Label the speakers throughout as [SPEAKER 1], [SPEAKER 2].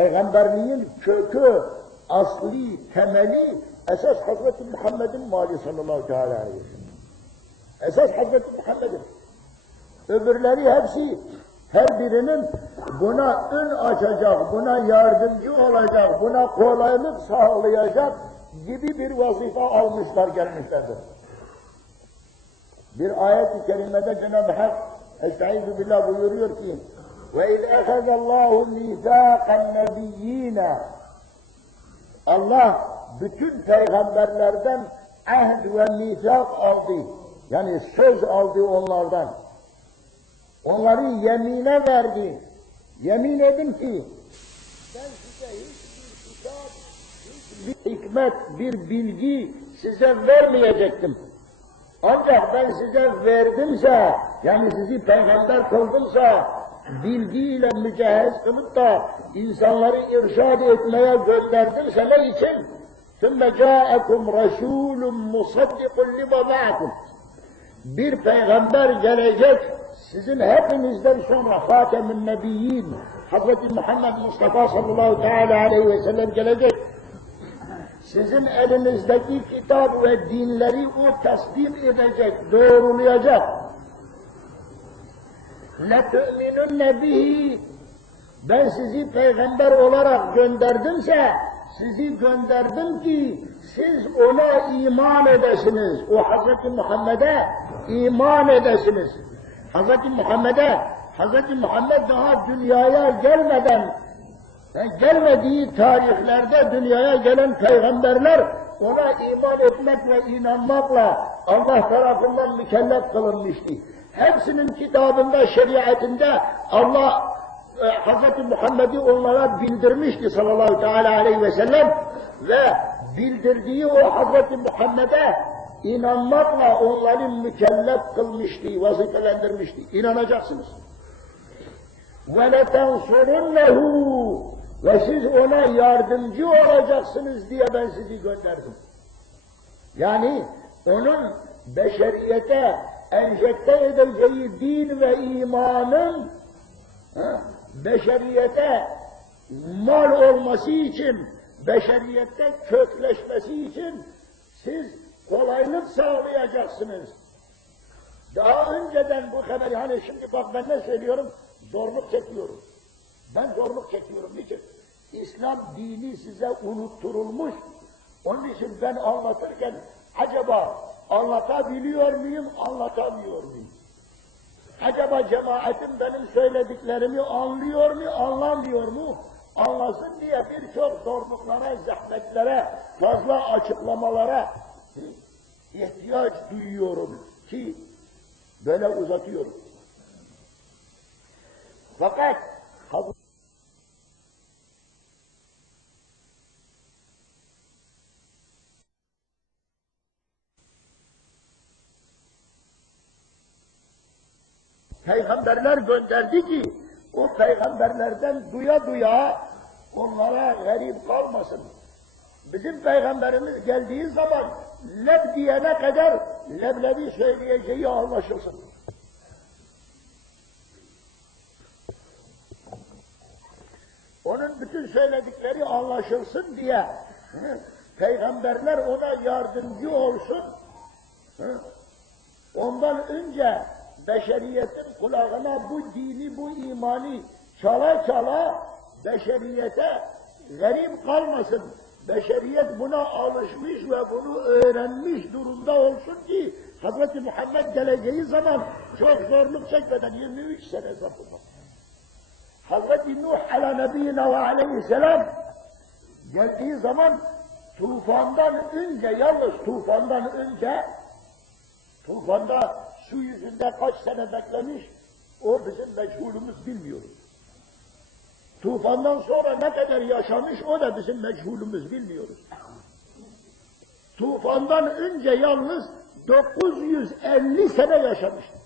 [SPEAKER 1] Peygamberliğin kökü, asli, temeli esas Hazreti Muhammed'in mali sallallahu aleyhi. Esas Hazreti Muhammed'in. Öbürleri hepsi her birinin buna ön açacak, buna yardımcı olacak, buna kolaylık sağlayacak gibi bir vazife almışlar gelmişlerdir. Bir ayet-i kerimede Cenab-ı Hak Estaizu billah buyuruyor ki وَاِذْ اَخَذَ اللّٰهُ مِيثَاقَ النَّبِيِّينَ Allah bütün peygamberlerden ahd ve misak aldı. Yani söz aldı onlardan. Onları yemine verdi. Yemin edin ki ben size hiçbir kitap, hiçbir hikmet, bir bilgi size vermeyecektim. Ancak ben size verdimse, yani sizi peygamber kıldımsa, bilgiyle mücehhez kılıp da insanları irşad etmeye gönderdimse ne için? ثُمَّ جَاءَكُمْ رَسُولٌ مُصَدِّقٌ لِمَا مَعَكُمْ Bir peygamber gelecek, sizin hepinizden sonra Hatem-ün Nebiyyin, Hz. Muhammed Mustafa sallallahu teala aleyhi ve sellem gelecek. Sizin elinizdeki kitap ve dinleri o tasdik edecek, doğrulayacak. لَتُؤْمِنُنَّ بِهِ Ben sizi peygamber olarak gönderdimse, sizi gönderdim ki siz ona iman edesiniz. O Hz. Muhammed'e iman edesiniz. Hz. Muhammed'e, Hz. Muhammed daha dünyaya gelmeden, yani gelmediği tarihlerde dünyaya gelen peygamberler ona iman etmek ve inanmakla Allah tarafından mükellef kılınmıştı. Hepsinin kitabında, şeriatinde Allah e, Hz. Muhammed'i onlara bildirmişti sallallahu teala aleyhi ve sellem ve bildirdiği o Hz. Muhammed'e inanmakla onları mükellef kılmıştı, vazifelendirmişti. İnanacaksınız. وَلَتَنْصُرُنَّهُ Ve siz ona yardımcı olacaksınız diye ben sizi gönderdim. Yani onun beşeriyete enjekte edeceği din ve imanın ha, beşeriyete mal olması için, beşeriyette kökleşmesi için siz kolaylık sağlayacaksınız. Daha önceden bu kadar, hani şimdi bak ben ne söylüyorum, zorluk çekiyorum. Ben zorluk çekiyorum. Niçin? İslam dini size unutturulmuş. Onun için ben anlatırken acaba anlatabiliyor muyum, anlatamıyor muyum? Acaba cemaatim benim söylediklerimi anlıyor mu, anlamıyor mu? Anlasın diye birçok zorluklara, zahmetlere, fazla açıklamalara ihtiyaç duyuyorum ki böyle uzatıyorum. Fakat peygamberler gönderdi ki o peygamberlerden duya duya onlara garip kalmasın. Bizim peygamberimiz geldiği zaman leb diyene kadar leblebi söyleyeceği anlaşılsın. Onun bütün söyledikleri anlaşılsın diye peygamberler ona yardımcı olsun. Ondan önce beşeriyetin kulağına bu dini, bu imani çala çala beşeriyete garip kalmasın. Beşeriyet buna alışmış ve bunu öğrenmiş durumda olsun ki Hz. Muhammed geleceği zaman çok zorluk çekmeden 23 sene sonra. Hz. Nuh ala nebiyina ve aleyhisselam geldiği zaman tufandan önce, yalnız tufandan önce tufanda su yüzünde kaç sene beklemiş, o bizim meçhulümüz bilmiyoruz. Tufandan sonra ne kadar yaşamış, o da bizim meçhulümüz bilmiyoruz. Tufandan önce yalnız 950 sene yaşamıştı.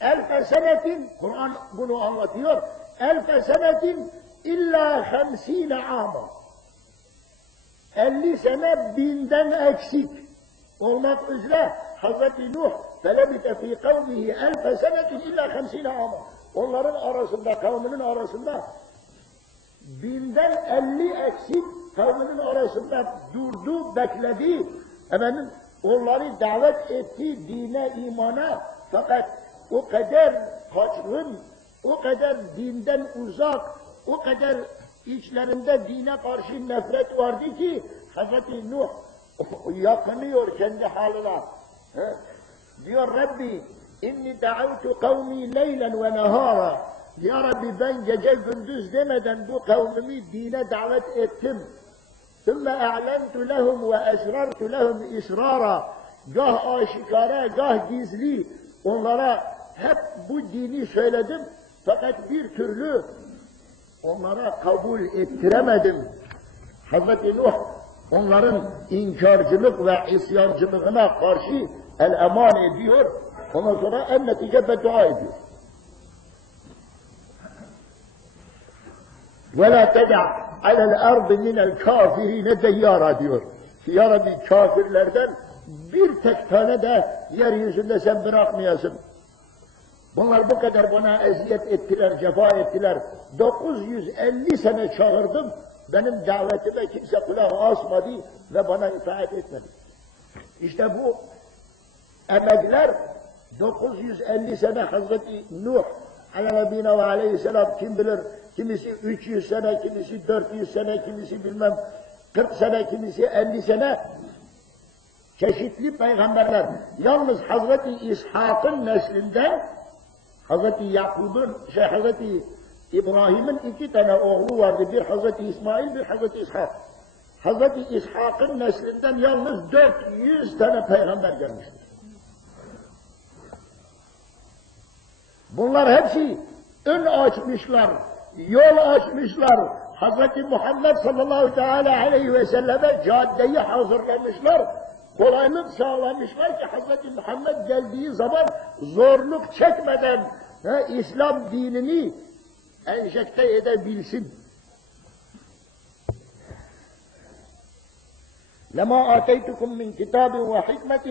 [SPEAKER 1] Elfe senetin, Kur'an bunu anlatıyor, elfe senetin illa hamsine ama. 50 sene binden eksik. olmak üzere Hazreti Nuh velebite fî kavmihi elfe senetin illa hamsine ama. Onların arasında, kavminin arasında binden elli eksik kavminin arasında durdu, bekledi. Efendim, onları davet etti dine, imana. Fakat o kadar kaçkın, o kadar dinden uzak, o kadar içlerinde dine karşı nefret vardı ki Hazreti Nuh yakınıyor kendi haline. He? Diyor Rabbi inni da'avtu kavmi leylen ve nehara. Ya Rabbi ben gece gündüz demeden bu kavmimi dine davet ettim. ثُمَّ اَعْلَنْتُ لَهُمْ وَاَسْرَرْتُ لَهُمْ اِسْرَارًا Gah aşikare, gah gizli onlara hep bu dini söyledim. Fakat bir türlü onlara kabul ettiremedim. Hazreti Nuh onların inkarcılık ve isyancılığına karşı el eman ediyor. Ondan sonra en netice beddua ediyor. وَلَا تَدَعْ عَلَى الْاَرْضِ مِنَ الْكَافِرِينَ دَيَّارًا diyor. Ya Rabbi kafirlerden bir tek tane de yeryüzünde sen bırakmayasın. Bunlar bu kadar bana eziyet ettiler, cefa ettiler. 950 sene çağırdım, benim davetime kimse kulak asmadı ve bana itaat etmedi. İşte bu emekler 950 sene Hazreti Nuh Aleyhisselam ve Aleyhisselam kim bilir kimisi 300 sene, kimisi 400 sene, kimisi bilmem 40 sene, kimisi 50 sene çeşitli peygamberler. Yalnız Hazreti İshak'ın neslinden Hazreti Yakub'un, şey Hazreti İbrahim'in iki tane oğlu vardı. Bir Hazreti İsmail, bir Hazreti İshak. Hazreti İshak'ın neslinden yalnız 400 tane peygamber gelmiştir. Bunlar hepsi ön açmışlar, yol açmışlar. Hazreti Muhammed sallallahu teala aleyhi ve selleme caddeyi hazırlamışlar. Kolaylık sağlamışlar ki Hazreti Muhammed geldiği zaman zorluk çekmeden he, İslam dinini enjekte edebilsin. لما آتيتكم من كتاب وحكمة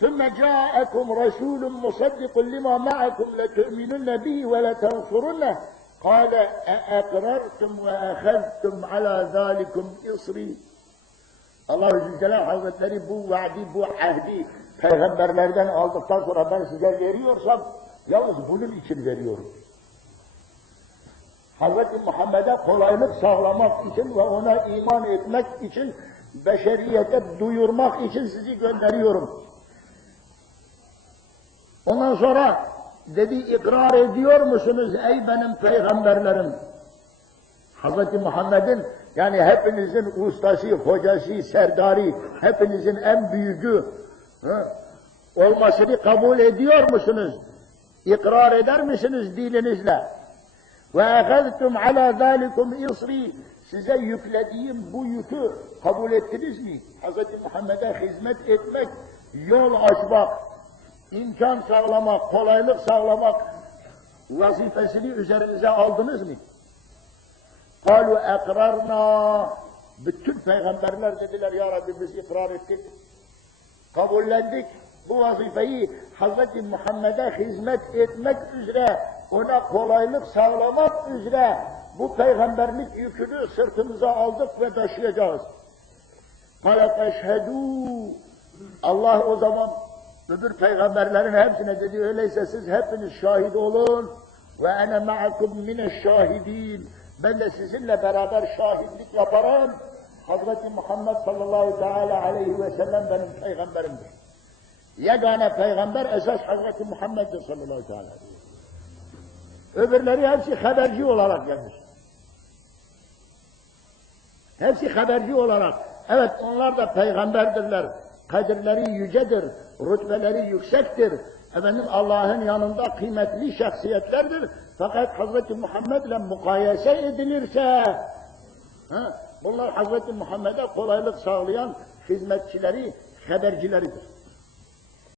[SPEAKER 1] ثم جاءكم رسول مصدق لما معكم لتؤمنن به ولتنصرنه قال أأقررتم وأخذتم على ذلكم إصري Allah-u Zülcelal Hazretleri bu vaadi, bu ahdi peygamberlerden aldıktan sonra ben size veriyorsam yalnız bunun için veriyorum. Hazreti Muhammed'e kolaylık sağlamak için ve ona iman etmek için, beşeriyete duyurmak için sizi gönderiyorum. Ondan sonra dedi ikrar ediyor musunuz ey benim peygamberlerim? Hazreti Muhammed'in yani hepinizin ustası, hocası, serdari, hepinizin en büyüğü hı, olmasını kabul ediyor musunuz? İkrar eder misiniz dilinizle? Ve eheztum ala zalikum isri size yüklediğim bu yükü kabul ettiniz mi? Hz. Muhammed'e hizmet etmek, yol açmak, imkan sağlamak, kolaylık sağlamak vazifesini üzerinize aldınız mı? Kalu ekrarna. Bütün peygamberler dediler ya Rabbi biz ikrar ettik. Kabullendik. Bu vazifeyi Hz. Muhammed'e hizmet etmek üzere, ona kolaylık sağlamak üzere bu peygamberlik yükünü sırtımıza aldık ve taşıyacağız. Kale teşhedû. Allah o zaman öbür peygamberlerin hepsine dedi öyleyse siz hepiniz şahit olun ve ene ma'akum mine şahidin ben de sizinle beraber şahitlik yaparım. Hazreti Muhammed sallallahu teala aleyhi ve sellem benim peygamberimdir. Yegane peygamber esas Hazreti Muhammed'dir sallallahu teala aleyhi ve sellem. Öbürleri hepsi haberci olarak gelmiş. Hepsi haberci olarak. Evet onlar da peygamberdirler. Kadirleri yücedir, rütbeleri yüksektir. Efendim Allah'ın yanında kıymetli şahsiyetlerdir. Fakat Hazreti Muhammed'le mukayese edilirse, ha, bunlar Hazreti Muhammed'e kolaylık sağlayan hizmetçileri, habercileridir.